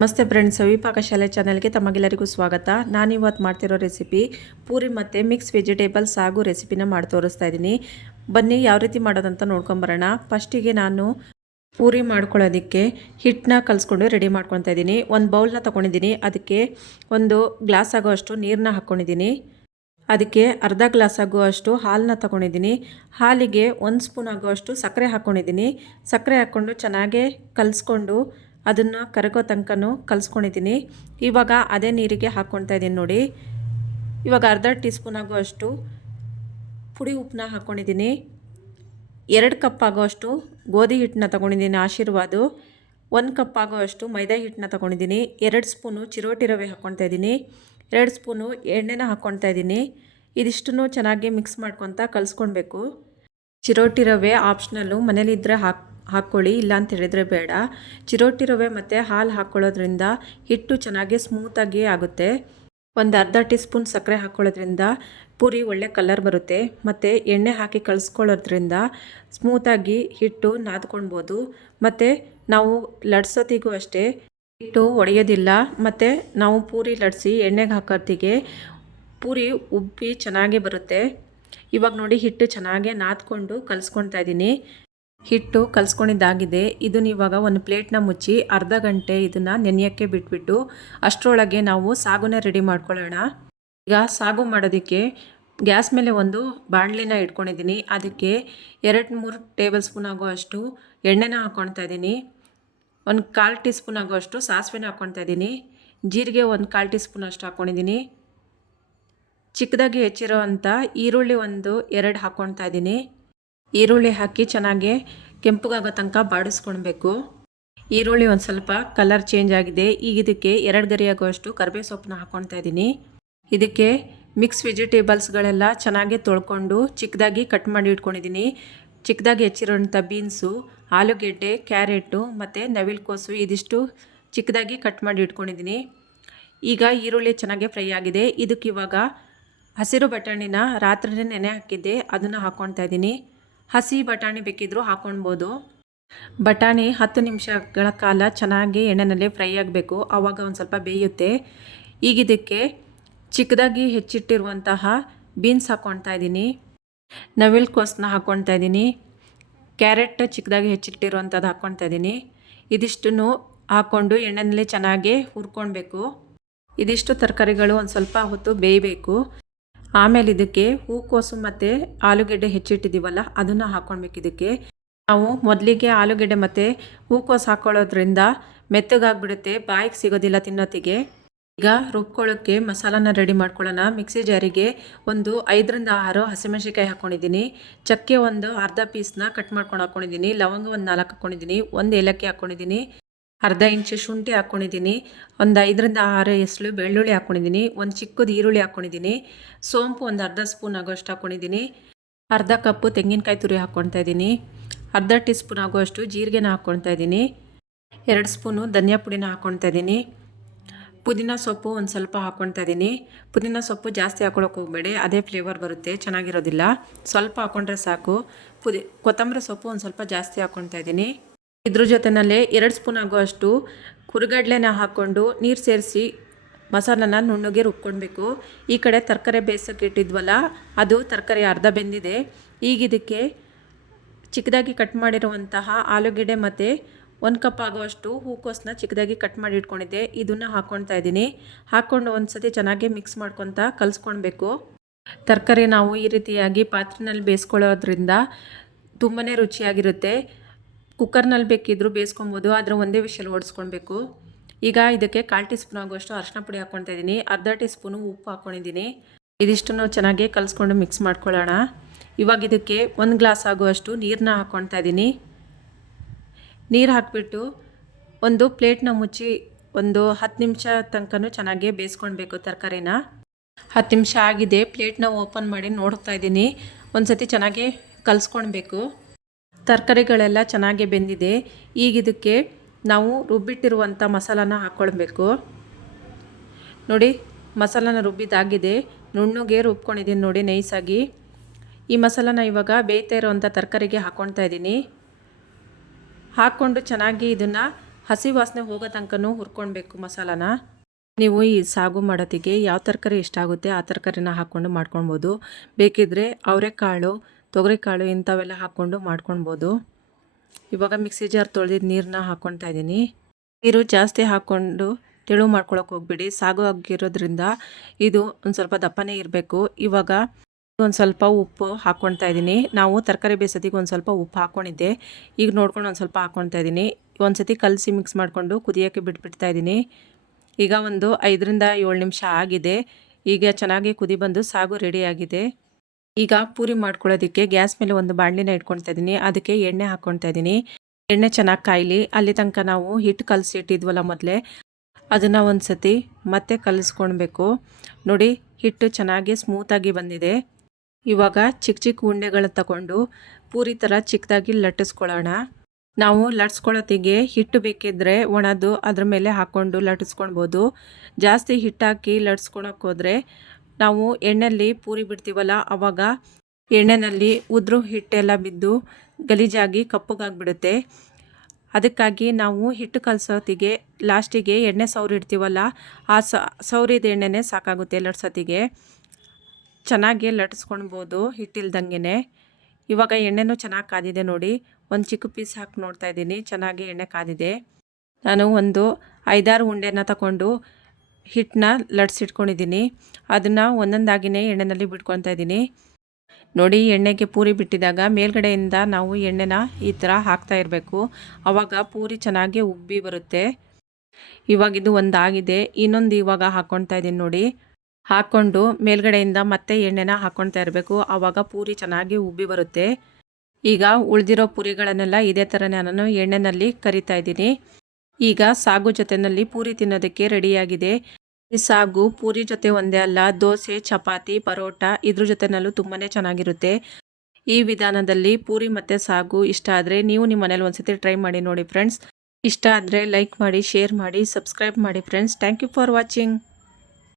ನಮಸ್ತೆ ಫ್ರೆಂಡ್ಸ್, ಸವಿಪಾಕಶಾಲೆ ಚಾನೆಲ್ಗೆ ತಮಗೆಲ್ಲರಿಗೂ ಸ್ವಾಗತ. ನಾನಿವತ್ತು ಮಾಡ್ತಿರೋ ರೆಸಿಪಿ ಪೂರಿ ಮತ್ತು ಮಿಕ್ಸ್ ವೆಜಿಟೇಬಲ್ಸ್ ಹಾಗೂ ರೆಸಿಪಿನ ಮಾಡಿ ತೋರಿಸ್ತಾ ಇದ್ದೀನಿ. ಬನ್ನಿ ಯಾವ ರೀತಿ ಮಾಡೋದಂತ ನೋಡ್ಕೊಂಬರೋಣ. ಫಸ್ಟಿಗೆ ನಾನು ಪೂರಿ ಮಾಡ್ಕೊಳ್ಳೋದಕ್ಕೆ ಹಿಟ್ಟನ್ನ ಕಲಿಸ್ಕೊಂಡು ರೆಡಿ ಮಾಡ್ಕೊತಾ ಇದ್ದೀನಿ. ಒಂದು ಬೌಲ್ನ ತೊಗೊಂಡಿದ್ದೀನಿ. ಅದಕ್ಕೆ ಒಂದು ಗ್ಲಾಸ್ ಆಗೋಷ್ಟು ನೀರನ್ನ ಹಾಕ್ಕೊಂಡಿದ್ದೀನಿ. ಅದಕ್ಕೆ ಅರ್ಧ ಗ್ಲಾಸ್ ಆಗುವಷ್ಟು ಹಾಲನ್ನ ತೊಗೊಂಡಿದ್ದೀನಿ. ಹಾಲಿಗೆ 1 ಸ್ಪೂನ್ ಆಗುವಷ್ಟು ಸಕ್ಕರೆ ಹಾಕ್ಕೊಂಡಿದ್ದೀನಿ. ಸಕ್ಕರೆ ಹಾಕ್ಕೊಂಡು ಚೆನ್ನಾಗೇ ಕಲಿಸ್ಕೊಂಡು ಅದನ್ನು ಕರಗೋ ತನಕನೂ ಕಲಿಸ್ಕೊಂಡಿದ್ದೀನಿ. ಇವಾಗ ಅದೇ ನೀರಿಗೆ ಹಾಕ್ಕೊಳ್ತಾ ಇದ್ದೀನಿ ನೋಡಿ. ಇವಾಗ ಅರ್ಧ ಟೀ ಸ್ಪೂನ್ ಆಗುವಷ್ಟು ಪುಡಿ ಉಪ್ಪನ್ನ ಹಾಕ್ಕೊಂಡಿದ್ದೀನಿ. 2 ಕಪ್ ಆಗುವಷ್ಟು ಗೋಧಿ ಹಿಟ್ಟನ್ನ ತೊಗೊಂಡಿದ್ದೀನಿ ಆಶೀರ್ವಾದ. 1 ಕಪ್ ಆಗುವಷ್ಟು ಮೈದಾ ಹಿಟ್ಟನ್ನ ತೊಗೊಂಡಿದ್ದೀನಿ. 2 ಸ್ಪೂನು ಚಿರೋಟಿ ರವೆ ಹಾಕ್ಕೊಳ್ತಾ ಇದ್ದೀನಿ. 2 ಸ್ಪೂನು ಎಣ್ಣೆನ ಹಾಕ್ಕೊಳ್ತಾ ಇದ್ದೀನಿ. ಇದಿಷ್ಟನ್ನು ಚೆನ್ನಾಗಿ ಮಿಕ್ಸ್ ಮಾಡ್ಕೊತ ಕಲಿಸ್ಕೊಳ್ಬೇಕು. ಚಿರೋಟಿ ರವೆ ಆಪ್ಷನಲ್ಲು, ಮನೇಲಿದ್ದರೆ ಹಾಕ್ಕೊಳ್ಳಿ, ಇಲ್ಲ ಅಂತ ಹೇಳಿದರೆ ಬೇಡ. ಚಿರೋಟಿ ರವೆ ಮತ್ತು ಹಾಲು ಹಾಕ್ಕೊಳ್ಳೋದ್ರಿಂದ ಹಿಟ್ಟು ಚೆನ್ನಾಗಿ ಸ್ಮೂತಾಗಿ ಆಗುತ್ತೆ. ಒಂದು ಅರ್ಧ ಟೀ ಸ್ಪೂನ್ ಸಕ್ಕರೆ ಹಾಕ್ಕೊಳ್ಳೋದ್ರಿಂದ ಪೂರಿ ಒಳ್ಳೆ ಕಲರ್ ಬರುತ್ತೆ. ಮತ್ತು ಎಣ್ಣೆ ಹಾಕಿ ಕಲಿಸ್ಕೊಳ್ಳೋದ್ರಿಂದ ಸ್ಮೂತಾಗಿ ಹಿಟ್ಟು ನಾದ್ಕೊಳ್ಬೋದು. ಮತ್ತು ನಾವು ಲಡ್ಸೋತಿಗೂ ಅಷ್ಟೇ ಹಿಟ್ಟು ಒಡೆಯೋದಿಲ್ಲ. ಮತ್ತು ನಾವು ಪೂರಿ ಲಡ್ಸಿ ಎಣ್ಣೆಗೆ ಹಾಕೋತ್ತಿಗೆ ಪೂರಿ ಉಬ್ಬಿ ಚೆನ್ನಾಗೇ ಬರುತ್ತೆ. ಇವಾಗ ನೋಡಿ ಹಿಟ್ಟು ಚೆನ್ನಾಗೇ ನಾದ್ಕೊಂಡು ಕಲಿಸ್ಕೊಳ್ತಾ ಇದ್ದೀನಿ. ಹಿಟ್ಟು ಕಲಿಸ್ಕೊಂಡಿದ್ದಾಗಿದೆ. ಇದನ್ನ ಇವಾಗ ಒಂದು ಪ್ಲೇಟ್ನ ಮುಚ್ಚಿ ಅರ್ಧ ಗಂಟೆ ಇದನ್ನು ನೆನೆಯೋಕ್ಕೆ ಬಿಟ್ಬಿಟ್ಟು ಅಷ್ಟರೊಳಗೆ ನಾವು ಸಾಗುನ ರೆಡಿ ಮಾಡ್ಕೊಳ್ಳೋಣ. ಈಗ ಸಾಗು ಮಾಡೋದಕ್ಕೆ ಗ್ಯಾಸ್ ಮೇಲೆ ಒಂದು ಬಾಣಲಿನ ಇಟ್ಕೊಂಡಿದ್ದೀನಿ. ಅದಕ್ಕೆ 2-3 ಟೇಬಲ್ ಸ್ಪೂನ್ ಆಗುವಷ್ಟು ಎಣ್ಣೆನ ಹಾಕ್ಕೊಳ್ತಾ ಇದ್ದೀನಿ. 1/4 ಟೀ ಸ್ಪೂನ್ ಆಗುವಷ್ಟು ಸಾಸಿವೆನ ಹಾಕ್ಕೊಳ್ತಾ ಇದ್ದೀನಿ. ಜೀರಿಗೆ 1/4 ಟೀ ಸ್ಪೂನ್ ಅಷ್ಟು ಹಾಕ್ಕೊಂಡಿದ್ದೀನಿ. ಚಿಕ್ಕದಾಗಿ ಹೆಚ್ಚಿರೋ ಅಂಥ ಈರುಳ್ಳಿ 2 ಹಾಕ್ಕೊಳ್ತಾ ಇದ್ದೀನಿ. ಈರುಳ್ಳಿ ಹಾಕಿ ಚೆನ್ನಾಗಿ ಕೆಂಪಗಾಗೋ ತನಕ ಬಾಡಿಸ್ಕೊಳ್ಬೇಕು. ಈರುಳ್ಳಿ ಒಂದು ಸ್ವಲ್ಪ ಕಲರ್ ಚೇಂಜ್ ಆಗಿದೆ. ಈಗ ಇದಕ್ಕೆ 2 ಗರಿ ಆಗುವಷ್ಟು ಕರಿಬೇವು ಸೊಪ್ಪನ್ನ ಹಾಕ್ಕೊಳ್ತಾ ಇದ್ದೀನಿ. ಇದಕ್ಕೆ ಮಿಕ್ಸ್ ವೆಜಿಟೇಬಲ್ಸ್ಗಳೆಲ್ಲ ಚೆನ್ನಾಗಿ ತೊಳ್ಕೊಂಡು ಚಿಕ್ಕದಾಗಿ ಕಟ್ ಮಾಡಿ ಇಟ್ಕೊಂಡಿದ್ದೀನಿ. ಚಿಕ್ಕದಾಗಿ ಹೆಚ್ಚಿರೋಂಥ ಬೀನ್ಸು, ಆಲೂಗೆಡ್ಡೆ, ಕ್ಯಾರೆಟು ಮತ್ತು ನವಿಲುಕೋಸು ಇದಿಷ್ಟು ಚಿಕ್ಕದಾಗಿ ಕಟ್ ಮಾಡಿ ಇಟ್ಕೊಂಡಿದ್ದೀನಿ. ಈಗ ಈರುಳ್ಳಿ ಚೆನ್ನಾಗಿ ಫ್ರೈ ಆಗಿದೆ. ಇದಕ್ಕೆ ಇವಾಗ ಹಸಿರು ಬಟಾಣಿನ ರಾತ್ರಿನೇ ನೆನೆ ಹಾಕಿದ್ದೆ, ಅದನ್ನು ಹಾಕ್ಕೊಳ್ತಾ ಇದ್ದೀನಿ. ಹಸಿ ಬಟಾಣಿ ಬೇಕಿದ್ದರೂ ಹಾಕ್ಕೊಳ್ಬೋದು. ಬಟಾಣಿ 10 ನಿಮಿಷಗಳ ಕಾಲ ಚೆನ್ನಾಗಿ ಎಣ್ಣೆಯಲ್ಲಿ ಫ್ರೈ ಆಗಬೇಕು. ಆವಾಗ ಒಂದು ಸ್ವಲ್ಪ ಬೇಯುತ್ತೆ. ಈಗ ಇದಕ್ಕೆ ಚಿಕ್ಕದಾಗಿ ಹೆಚ್ಚಿಟ್ಟಿರುವಂತಹ ಬೀನ್ಸ್ ಹಾಕ್ಕೊಳ್ತಾ ಇದ್ದೀನಿ. ನವಿಲುಕೋಸನ್ನ ಹಾಕ್ಕೊಳ್ತಾ ಇದ್ದೀನಿ. ಕ್ಯಾರೆಟ್ ಚಿಕ್ಕದಾಗಿ ಹೆಚ್ಚಿಟ್ಟಿರುವಂಥದ್ದು ಹಾಕ್ಕೊಳ್ತಾ ಇದ್ದೀನಿ. ಇದಿಷ್ಟನ್ನು ಹಾಕ್ಕೊಂಡು ಎಣ್ಣೆಯಲ್ಲಿ ಚೆನ್ನಾಗಿ ಹುರ್ಕೊಳ್ಬೇಕು. ಇದಿಷ್ಟು ತರಕಾರಿಗಳು ಒಂದು ಸ್ವಲ್ಪ ಹೊತ್ತು ಬೇಯಬೇಕು. ಆಮೇಲೆ ಇದಕ್ಕೆ ಹೂಕೋಸು ಮತ್ತು ಆಲೂಗೆಡ್ಡೆ ಹೆಚ್ಚಿಟ್ಟಿದ್ದೀವಲ್ಲ ಅದನ್ನು ಹಾಕ್ಕೊಳ್ಬೇಕು. ಇದಕ್ಕೆ ನಾವು ಮೊದಲಿಗೆ ಆಲೂಗೆಡ್ಡೆ ಮತ್ತು ಹೂಕೋಸು ಹಾಕ್ಕೊಳ್ಳೋದ್ರಿಂದ ಮೆತ್ತಗಾಗ್ಬಿಡುತ್ತೆ, ಬಾಯಿಗೆ ಸಿಗೋದಿಲ್ಲ ತಿನ್ನೋತ್ತಿಗೆ. ಈಗ ರುಬ್ಕೊಳ್ಳೋಕ್ಕೆ ಮಸಾಲಾನ ರೆಡಿ ಮಾಡ್ಕೊಳ್ಳೋಣ. ಮಿಕ್ಸಿ ಜಾರಿಗೆ ಒಂದು 5-6 ಹಸಿಮೆಣಸಿನ್ಕಾಯಿ ಹಾಕ್ಕೊಂಡಿದ್ದೀನಿ. ಚಕ್ಕೆ ಒಂದು ಅರ್ಧ ಪೀಸ್ನ ಕಟ್ ಮಾಡ್ಕೊಂಡು ಹಾಕ್ಕೊಂಡಿದ್ದೀನಿ. ಲವಂಗ ಒಂದು 4 ಹಾಕ್ಕೊಂಡಿದ್ದೀನಿ. 1 ಏಲಕ್ಕಿ ಹಾಕ್ಕೊಂಡಿದ್ದೀನಿ. ಅರ್ಧ ಇಂಚು ಶುಂಠಿ ಹಾಕ್ಕೊಂಡಿದ್ದೀನಿ. ಒಂದು 5-6 ಎಸಳು ಬೆಳ್ಳುಳ್ಳಿ ಹಾಕ್ಕೊಂಡಿದ್ದೀನಿ. ಒಂದು ಚಿಕ್ಕದು ಈರುಳ್ಳಿ ಹಾಕ್ಕೊಂಡಿದ್ದೀನಿ. ಸೋಂಪು ಒಂದು ಅರ್ಧ ಸ್ಪೂನ್ ಆಗೋಷ್ಟು ಹಾಕ್ಕೊಂಡಿದ್ದೀನಿ. ಅರ್ಧ ಕಪ್ಪು ತೆಂಗಿನಕಾಯಿ ತುರಿ ಹಾಕ್ಕೊಳ್ತಾ ಇದ್ದೀನಿ. ಅರ್ಧ ಟೀ ಸ್ಪೂನ್ ಆಗುವಷ್ಟು ಜೀರಿಗೆನ ಹಾಕ್ಕೊಳ್ತಾ ಇದ್ದೀನಿ. 2 ಸ್ಪೂನು ಧನಿಯಾ ಪುಡಿನ ಹಾಕ್ಕೊಳ್ತಾ ಇದ್ದೀನಿ. ಪುದೀನ ಸೊಪ್ಪು ಒಂದು ಸ್ವಲ್ಪ ಹಾಕ್ಕೊಳ್ತಾ ಇದ್ದೀನಿ. ಪುದೀನ ಸೊಪ್ಪು ಜಾಸ್ತಿ ಹಾಕ್ಕೊಳ್ಳೋಕೆ ಹೋಗಬೇಡಿ, ಅದೇ ಫ್ಲೇವರ್ ಬರುತ್ತೆ, ಚೆನ್ನಾಗಿರೋದಿಲ್ಲ. ಸ್ವಲ್ಪ ಹಾಕ್ಕೊಂಡ್ರೆ ಸಾಕು. ಕೊತ್ತಂಬರಿ ಸೊಪ್ಪು ಒಂದು ಸ್ವಲ್ಪ ಜಾಸ್ತಿ ಹಾಕ್ಕೊಳ್ತಾ ಇದ್ದೀನಿ. ಇದ್ರ ಜೊತೆಯಲ್ಲೇ 2 ಸ್ಪೂನ್ ಆಗುವಷ್ಟು ಹುರಿಗಡ್ಲೆನ ಹಾಕ್ಕೊಂಡು ನೀರು ಸೇರಿಸಿ ಮಸಾಲನ ನುಣ್ಣಗೆ ರುಬ್ಕೊಳ್ಬೇಕು. ಈ ಕಡೆ ತರಕಾರಿ ಬೇಯಿಸೋಕೆ ಇಟ್ಟಿದ್ವಲ್ಲ, ಅದು ತರಕಾರಿ ಅರ್ಧ ಬೆಂದಿದೆ. ಈಗ ಇದಕ್ಕೆ ಚಿಕ್ಕದಾಗಿ ಕಟ್ ಮಾಡಿರುವಂತಹ ಆಲೂಗೆಡ್ಡೆ ಮತ್ತು 1 ಕಪ್ ಆಗುವಷ್ಟು ಹೂಕೋಸನ್ನ ಚಿಕ್ಕದಾಗಿ ಕಟ್ ಮಾಡಿ ಇಟ್ಕೊಂಡಿದ್ದೆ, ಇದನ್ನು ಹಾಕ್ಕೊಳ್ತಾ ಇದ್ದೀನಿ. ಹಾಕ್ಕೊಂಡು ಒಂದು ಸತಿ ಚೆನ್ನಾಗಿ ಮಿಕ್ಸ್ ಮಾಡ್ಕೊತ ಕಲಿಸ್ಕೊಳ್ಬೇಕು. ತರಕಾರಿ ನಾವು ಈ ರೀತಿಯಾಗಿ ಪಾತ್ರೆನಲ್ಲಿ ಬೇಯಿಸ್ಕೊಳ್ಳೋದ್ರಿಂದ ತುಂಬಾ ರುಚಿಯಾಗಿರುತ್ತೆ. ಕುಕ್ಕರ್ನಲ್ಲಿ ಬೇಕಿದ್ದರೂ ಬೇಯಿಸ್ಕೊಬೋದು, ಆದರೆ ಒಂದೇ ವಿಷಲ್ ಓಡಿಸ್ಕೊಳ್ಬೇಕು. ಈಗ ಇದಕ್ಕೆ 1/4 ಟೀ ಸ್ಪೂನ್ ಆಗುವಷ್ಟು ಅರಿಶಿನ ಪುಡಿ ಹಾಕ್ಕೊಳ್ತಾ ಇದ್ದೀನಿ. ಅರ್ಧ ಟೀ ಸ್ಪೂನು ಉಪ್ಪು ಹಾಕ್ಕೊಂಡಿದ್ದೀನಿ. ಇದಿಷ್ಟನ್ನು ಚೆನ್ನಾಗಿ ಕಲಿಸ್ಕೊಂಡು ಮಿಕ್ಸ್ ಮಾಡ್ಕೊಳ್ಳೋಣ. ಇವಾಗ ಇದಕ್ಕೆ 1 ಗ್ಲಾಸ್ ಆಗುವಷ್ಟು ನೀರನ್ನ ಹಾಕ್ಕೊಳ್ತಾ ಇದ್ದೀನಿ. ನೀರು ಹಾಕಿಬಿಟ್ಟು ಒಂದು ಪ್ಲೇಟ್ನ ಮುಚ್ಚಿ ಒಂದು 10 ನಿಮಿಷ ತನಕನೂ ಚೆನ್ನಾಗಿ ಬೇಯಿಸ್ಕೊಳ್ಬೇಕು ತರಕಾರಿನ. 10 ನಿಮಿಷ ಆಗಿದೆ. ಪ್ಲೇಟ್ನ ಓಪನ್ ಮಾಡಿ ನೋಡ್ತಾ ಇದ್ದೀನಿ. ಒಂದು ಸತಿ ಚೆನ್ನಾಗಿ ಕಲಿಸ್ಕೊಳ್ಬೇಕು. ತರಕಾರಿಗಳೆಲ್ಲ ಚೆನ್ನಾಗಿ ಬೆಂದಿದೆ. ಈಗ ಇದಕ್ಕೆ ನಾವು ರುಬ್ಬಿಟ್ಟಿರುವಂಥ ಮಸಾಲಾನ ಹಾಕ್ಕೊಳ್ಬೇಕು. ನೋಡಿ, ಮಸಾಲಾನ ರುಬ್ಬಿದ್ದಾಗಿದೆ. ನುಣ್ಣಗೆ ರುಬ್ಕೊಂಡಿದ್ದೀನಿ ನೋಡಿ, ನೈಸಾಗಿ. ಈ ಮಸಾಲಾನ ಇವಾಗ ಬೇಯ್ತಾ ಇರೋವಂಥ ತರಕಾರಿಗೆ ಹಾಕ್ಕೊಳ್ತಾ ಇದ್ದೀನಿ. ಹಾಕ್ಕೊಂಡು ಚೆನ್ನಾಗಿ ಇದನ್ನು ಹಸಿ ವಾಸನೆ ಹೋಗೋ ತನಕನೂ ಹುರ್ಕೊಳ್ಬೇಕು ಮಸಾಲಾನ. ನೀವು ಈ ಸಾಗು ಮಾಡೋತ್ತಿಗೆ ಯಾವ ತರಕಾರಿ ಇಷ್ಟ ಆಗುತ್ತೆ ಆ ತರಕಾರಿನ ಹಾಕ್ಕೊಂಡು ಮಾಡ್ಕೊಳ್ಬೋದು. ಬೇಕಿದ್ದರೆ ಅವರೆಕಾಳು, ತೊಗರಿಕಾಳು ಇಂಥವೆಲ್ಲ ಹಾಕ್ಕೊಂಡು ಮಾಡ್ಕೊಳ್ಬೋದು. ಇವಾಗ ಮಿಕ್ಸಿ ಜಾರ್ ತೊಳೆದಿದ್ದು ನೀರನ್ನ ಹಾಕ್ಕೊಳ್ತಾ ಇದ್ದೀನಿ. ನೀರು ಜಾಸ್ತಿ ಹಾಕ್ಕೊಂಡು ತೆಳು ಮಾಡ್ಕೊಳಕ್ಕೆ ಹೋಗ್ಬಿಡಿ. ಸಾಗು ಆಗಿರೋದ್ರಿಂದ ಇದು ಒಂದು ಸ್ವಲ್ಪ ದಪ್ಪನೇ ಇರಬೇಕು. ಇವಾಗ ಒಂದು ಸ್ವಲ್ಪ ಉಪ್ಪು ಹಾಕ್ಕೊಳ್ತಾ ಇದ್ದೀನಿ. ನಾವು ತರಕಾರಿ ಬೇಯಿಸೋದಿಗೆ ಒಂದು ಸ್ವಲ್ಪ ಉಪ್ಪು ಹಾಕ್ಕೊಂಡಿದ್ದೆ. ಈಗ ನೋಡ್ಕೊಂಡು ಒಂದು ಸ್ವಲ್ಪ ಹಾಕ್ಕೊಳ್ತಾ ಇದ್ದೀನಿ. ಒಂದು ಸತಿ ಕಲಸಿ ಮಿಕ್ಸ್ ಮಾಡಿಕೊಂಡು ಕುದಿಯೋಕ್ಕೆ ಬಿಟ್ಬಿಡ್ತಾ ಇದ್ದೀನಿ. ಈಗ ಒಂದು 5ರಿಂದ 7 ನಿಮಿಷ ಆಗಿದೆ. ಈಗ ಚೆನ್ನಾಗಿ ಕುದಿ ಬಂದು ಸಾಗು ರೆಡಿಯಾಗಿದೆ. ಈಗ ಪೂರಿ ಮಾಡ್ಕೊಳ್ಳೋದಕ್ಕೆ ಗ್ಯಾಸ್ ಮೇಲೆ ಒಂದು ಬಾಣಲಿನ ಇಟ್ಕೊಳ್ತಾ ಇದ್ದೀನಿ. ಅದಕ್ಕೆ ಎಣ್ಣೆ ಹಾಕ್ಕೊಳ್ತಾ ಇದ್ದೀನಿ. ಎಣ್ಣೆ ಚೆನ್ನಾಗಿ ಕಾಯಲಿ. ಅಲ್ಲಿ ತನಕ ನಾವು ಹಿಟ್ಟು ಕಲಸಿ ಇಟ್ಟಿದ್ವಲ್ಲ ಮೊದಲೇ, ಅದನ್ನು ಒಂದು ಸತಿ ಮತ್ತೆ ಕಲಿಸ್ಕೊಳ್ಬೇಕು. ನೋಡಿ, ಹಿಟ್ಟು ಚೆನ್ನಾಗಿ ಸ್ಮೂತಾಗಿ ಬಂದಿದೆ. ಇವಾಗ ಚಿಕ್ಕ ಚಿಕ್ಕ ಉಂಡೆಗಳನ್ನ ತಗೊಂಡು ಪೂರಿ ಥರ ಚಿಕ್ಕದಾಗಿ ಲಟ್ಟಿಸ್ಕೊಳ್ಳೋಣ. ನಾವು ಲಟ್ಸ್ಕೊಳ್ಳೋತ್ತಿಗೆ ಹಿಟ್ಟು ಬೇಕಿದ್ದರೆ ಒಣದು ಅದ್ರ ಮೇಲೆ ಹಾಕ್ಕೊಂಡು ಲಟ್ಟಿಸ್ಕೊಳ್ಬೋದು. ಜಾಸ್ತಿ ಹಿಟ್ಟಾಕಿ ಲಟ್ಸ್ಕೊಳಕ್ಕೆ ಹೋದರೆ ನಾವು ಎಣ್ಣೆಯಲ್ಲಿ ಪೂರಿ ಬಿಡ್ತೀವಲ್ಲ, ಆವಾಗ ಎಣ್ಣೆಯಲ್ಲಿ ಉದುರು ಹಿಟ್ಟೆಲ್ಲ ಬಿದ್ದು ಗಲೀಜಾಗಿ ಕಪ್ಪಗಾಗಿಬಿಡುತ್ತೆ. ಅದಕ್ಕಾಗಿ ನಾವು ಹಿಟ್ಟು ಕಲಸೋತ್ತಿಗೆ ಲಾಸ್ಟಿಗೆ ಎಣ್ಣೆ ಸೌರಿಡ್ತೀವಲ್ಲ, ಆ ಸೌರಿದ ಎಣ್ಣೆನೇ ಸಾಕಾಗುತ್ತೆ ಲಟ್ಸೋತ್ತಿಗೆ. ಚೆನ್ನಾಗಿ ಲಟ್ಟಿಸ್ಕೊಳ್ಬೋದು ಹಿಟ್ಟಿಲ್ದಂಗೆ. ಇವಾಗ ಎಣ್ಣೆನೂ ಚೆನ್ನಾಗಿ ಕಾದಿದೆ ನೋಡಿ. ಒಂದು ಚಿಕ್ಕ ಪೀಸ್ ಹಾಕಿ ನೋಡ್ತಾ ಇದ್ದೀನಿ. ಚೆನ್ನಾಗಿ ಎಣ್ಣೆ ಕಾದಿದೆ. ನಾನು ಒಂದು 5-6 ಉಂಡೆನ ತಗೊಂಡು ಹಿಟ್ಟನ್ನ ಲಟ್ಸಿಟ್ಕೊಂಡಿದ್ದೀನಿ. ಅದನ್ನು ಒಂದೊಂದಾಗಿಯೇ ಎಣ್ಣೆಯಲ್ಲಿ ಬಿಟ್ಕೊಳ್ತಾ ಇದ್ದೀನಿ. ನೋಡಿ, ಎಣ್ಣೆಗೆ ಪೂರಿ ಬಿಟ್ಟಿದಾಗ ಮೇಲ್ಗಡೆಯಿಂದ ನಾವು ಎಣ್ಣೆನ ಈ ಥರ ಹಾಕ್ತಾ ಇರಬೇಕು. ಆವಾಗ ಪೂರಿ ಚೆನ್ನಾಗಿ ಉಬ್ಬಿ ಬರುತ್ತೆ. ಇವಾಗಿದು ಒಂದಾಗಿದೆ. ಇನ್ನೊಂದು ಇವಾಗ ಹಾಕ್ಕೊಳ್ತಾ ಇದ್ದೀನಿ ನೋಡಿ. ಹಾಕ್ಕೊಂಡು ಮೇಲ್ಗಡೆಯಿಂದ ಮತ್ತೆ ಎಣ್ಣೆನ ಹಾಕ್ಕೊಳ್ತಾ ಇರಬೇಕು. ಆವಾಗ ಪೂರಿ ಚೆನ್ನಾಗಿ ಉಬ್ಬಿ ಬರುತ್ತೆ. ಈಗ ಉಳಿದಿರೋ ಪೂರಿಗಳನ್ನೆಲ್ಲ ಇದೇ ಥರ ನಾನು ಎಣ್ಣೆಯಲ್ಲಿ ಕರಿತಾ ಇದ್ದೀನಿ. ಈಗ ಸಾಗು ಜೊತೆಯಲ್ಲಿ ಪೂರಿ ತಿನ್ನೋದಕ್ಕೆ ರೆಡಿಯಾಗಿದೆ. ಈ ಸಾಗು ಪೂರಿ ಜೊತೆ ಒಂದೇ ಅಲ್ಲ, ದೋಸೆ, ಚಪಾತಿ, ಪರೋಟ ಇದ್ರ ಜೊತೆನಲ್ಲೂ ತುಂಬಾ ಚೆನ್ನಾಗಿರುತ್ತೆ. ಈ ವಿಧಾನದಲ್ಲಿ ಪೂರಿ ಮತ್ತು ಸಾಗು ಇಷ್ಟ ಆದರೆ ನೀವು ನಿಮ್ಮ ಮನೇಲಿ ಒಂದ್ಸತಿ ಟ್ರೈ ಮಾಡಿ ನೋಡಿ ಫ್ರೆಂಡ್ಸ್. ಇಷ್ಟ ಆದರೆ ಲೈಕ್ ಮಾಡಿ, ಶೇರ್ ಮಾಡಿ, ಸಬ್ಸ್ಕ್ರೈಬ್ ಮಾಡಿ friends. Thank you for watching.